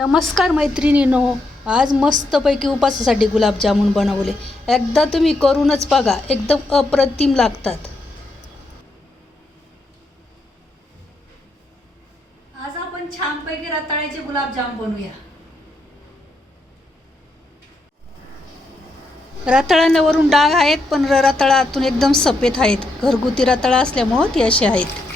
नमस्कार मैत्रिणीनो आज मस्तपैकी उपासासाठी गुलाबजामुन बनवले. एकदा तुम्ही करूनच बघा एकदम अप्रतिम लागतात. आज आपण छानपैकी रताळ्याचे गुलाबजाम बनवूया. रताळ्यांवरून डाग आहेत पण र- रताळा आतून एकदम सफेद आहेत. घरगुती रताळा असल्यामुळं ते असे आहेत.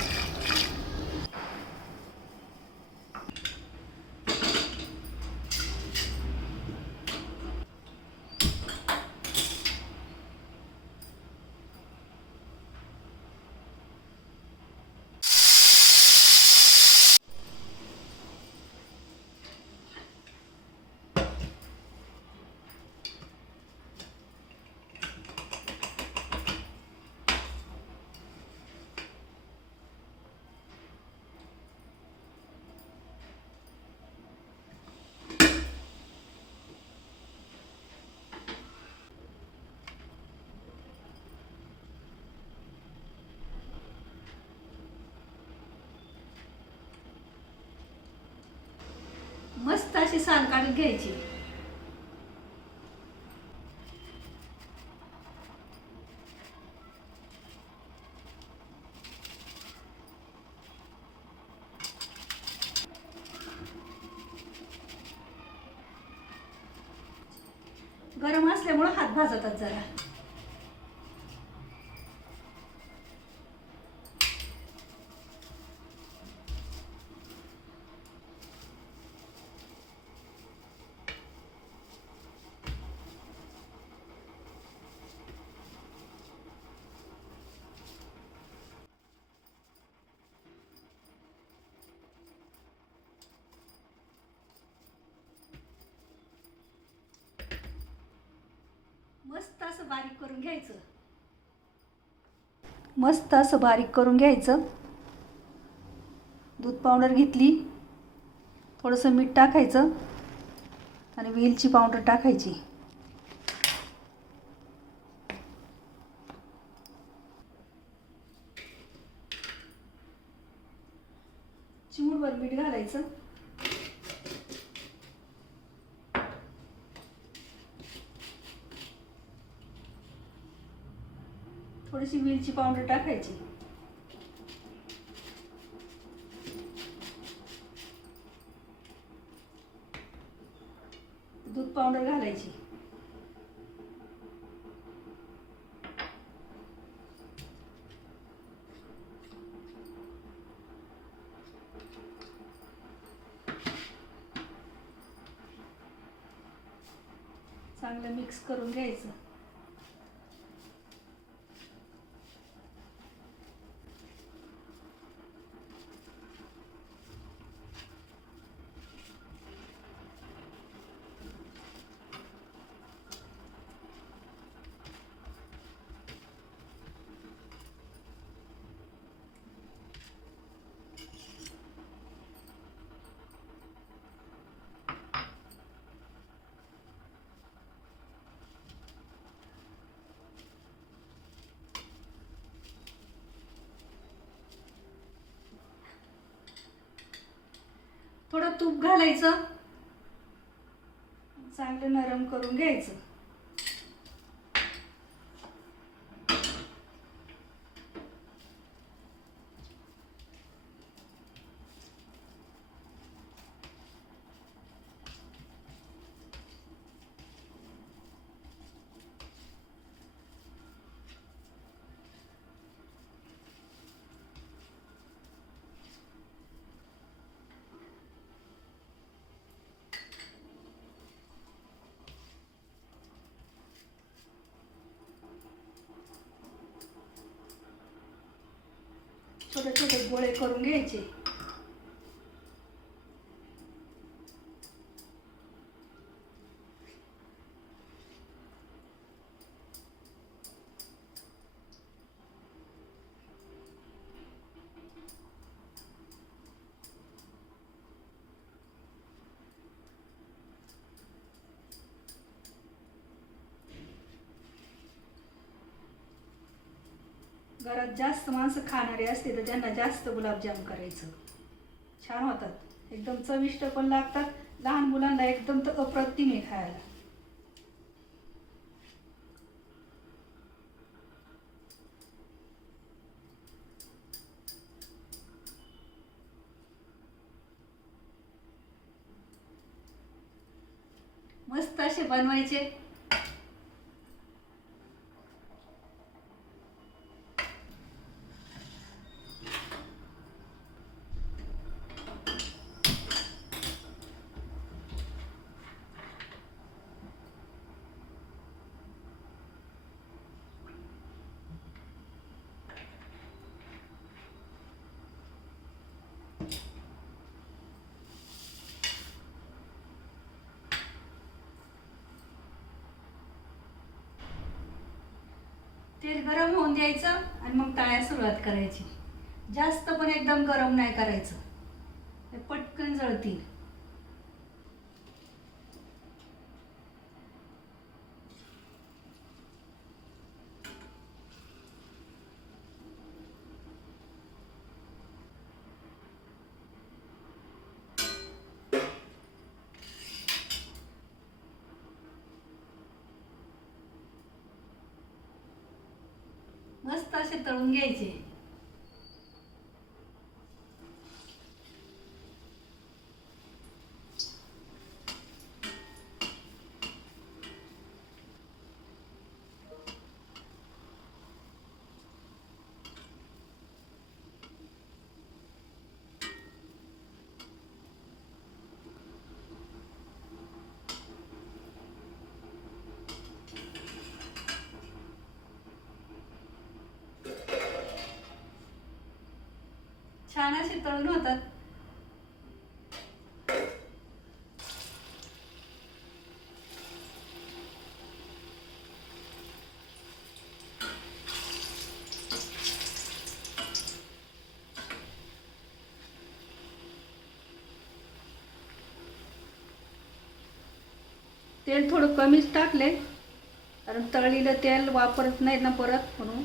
मस्त अशी सान काढून घ्यायची. गरम असल्यामुळं हात भाजतात जरा. मस्त असं बारीक करून घ्यायचं. मस्त असं बारीक करून घ्यायचं. दूध पावडर घेतली. थोडंसं मीठ टाकायचं. आणि वेलची पावडर टाकायची. चिमूटभर मीठ घालायचं. थोडीशी वेलची पावडर टाकायची. दूध पावडर घालायची. चांगलं मिक्स करून घ्यायचं थोडं तूप घालायचं. चांगलं नरम करून घ्यायचं. छोटे छोटे गोळे करून घ्यायचे. घरात जास्त माणसं खाणारे असते तर ज्यांना जास्त गुलाबजाम करायचं. छान होतात. एकदम चविष्ट पण लागतात. लहान मुलांना एकदम तर अप्रतिम आहे खायला. मस्त असे बनवायचे. तेल गरम होऊन द्यायचं आणि मग तळायला सुरुवात करायची. जास्त पण एकदम गरम नाही करायचं. पटकन जळतील मस्त असे तळून घ्यायचे. छान असे तळून होतात. तेल थोडं कमीच टाकले. कारण तळलेलं तेल वापरत नाहीत ना परत म्हणून.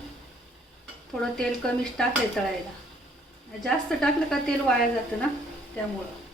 थोडं तेल कमीच टाकले तळायला. जास्त टाकलं का तेल वाया जातं ना त्यामुळं.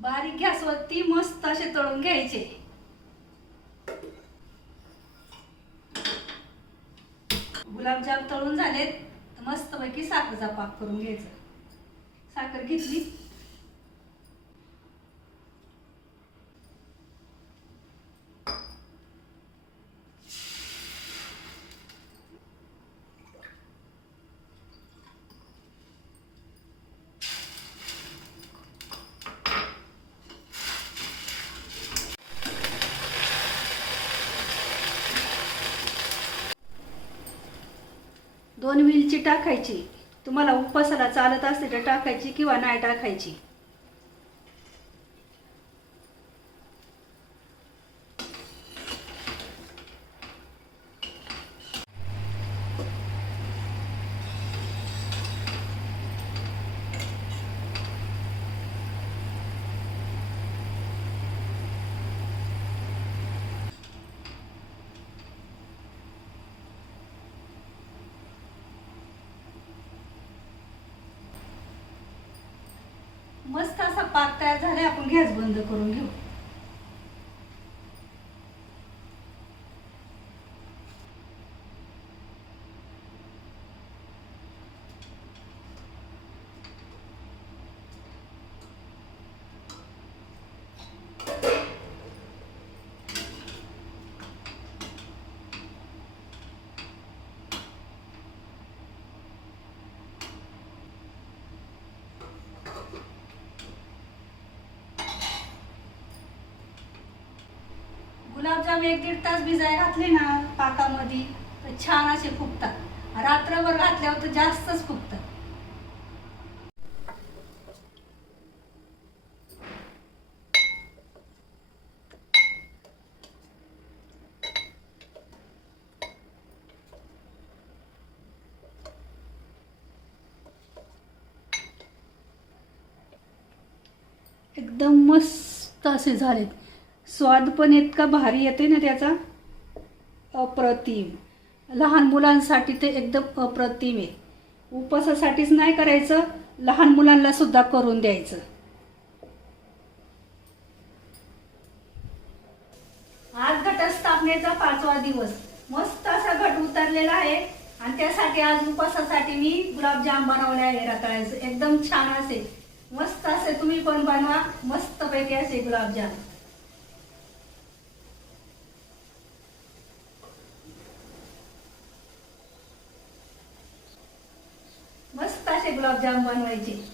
बारीक गॅसवरती मस्त असे तळून घ्यायचे. गुलाबजाम तळून झालेत. मस्तपैकी साखरचा पाक करून घ्यायचा. साखर घेतली. दोन वेलची टाकायची. तुम्हाला उपवासाला चालत असते तर टाकायची किंवा नाही टाकायची. मस्त असा पाक तयार झालाय आपण गॅस बंद करून घेऊ. गुलाबजाम एक दीड तास भिजाय घातले ना पाकामध्ये तर छान असे फुगतात. रात्रभर घातल्यावर तर जास्तच फुगतात. एकदम मस्त असे झालेत. स्वाद पण इतका भारी येते ना त्याचा. अप्रतिम. लहान मुलांसाठी ते एकदम अप्रतिम आहे. उपवासासाठीच नाही करायचं लहान मुलांना सुद्धा करून द्यायचं. आज घटस्थापनेचा पाचवा दिवस. मस्त असा घट उतरलेला आहे. आणि त्यासाठी आज उपवासासाठी मी गुलाबजाम बनवले आहे. रताळ्याचं. एकदम छान असे. मस्त असे तुम्ही पण बनवा. मस्त पैकी असे गुलाबजाम. मस्त असे गुलाबजाम बनवायचे